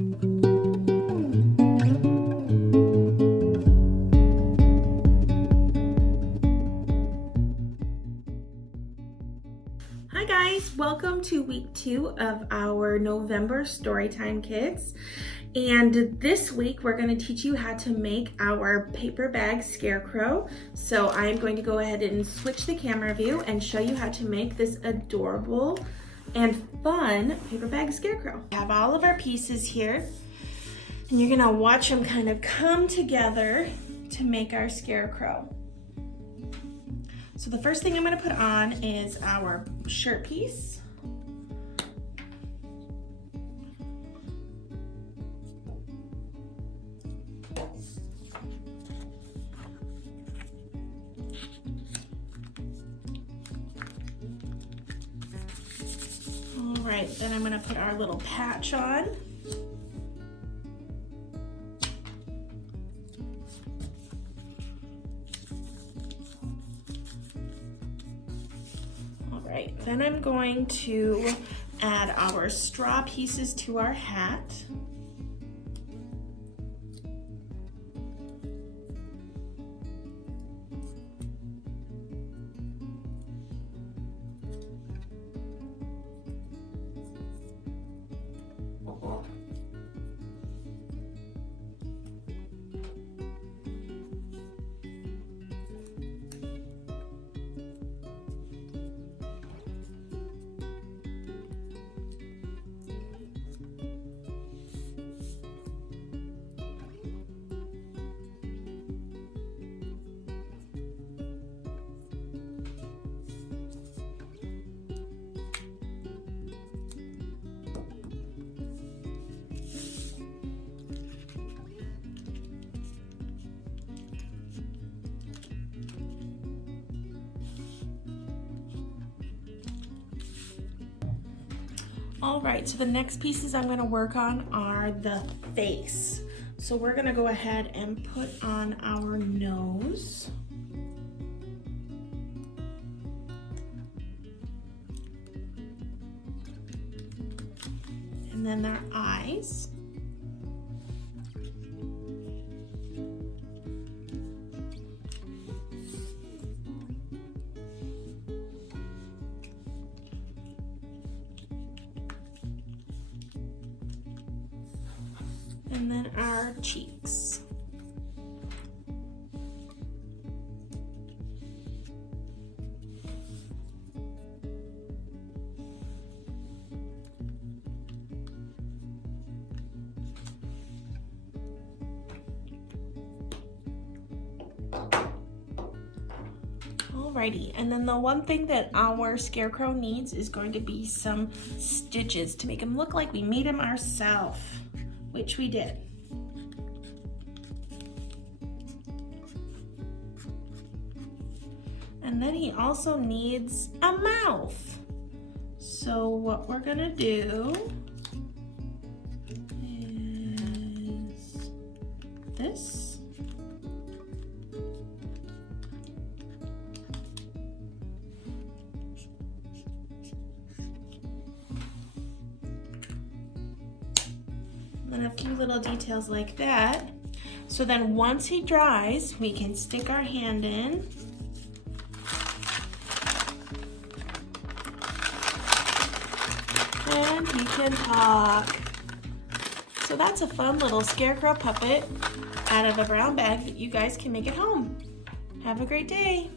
Hi guys, welcome to week 2 of our November Storytime Kids. And this week we're going to teach you how to make our paper bag scarecrow. So I'm going to go ahead and switch the camera view and show you how to make this adorable and fun paper bag scarecrow. We have all of our pieces here and you're going to watch them kind of come together to make our scarecrow. So the first thing I'm going to put on is our shirt piece. All right, then I'm going to put our little patch on. Right, then I'm going to add our straw pieces to our hat. All right, so the next pieces I'm going to work on are the face. So we're going to go ahead and put on our nose. And then their eyes. And then our cheeks. Alrighty, and then the one thing that our scarecrow needs is going to be some stitches to make him look like we made him ourselves. Which we did. And then he also needs a mouth. So what we're gonna do is this. And a few little details like that. So then once he dries, we can stick our hand in. And he can talk. So that's a fun little scarecrow puppet out of a brown bag that you guys can make at home. Have a great day.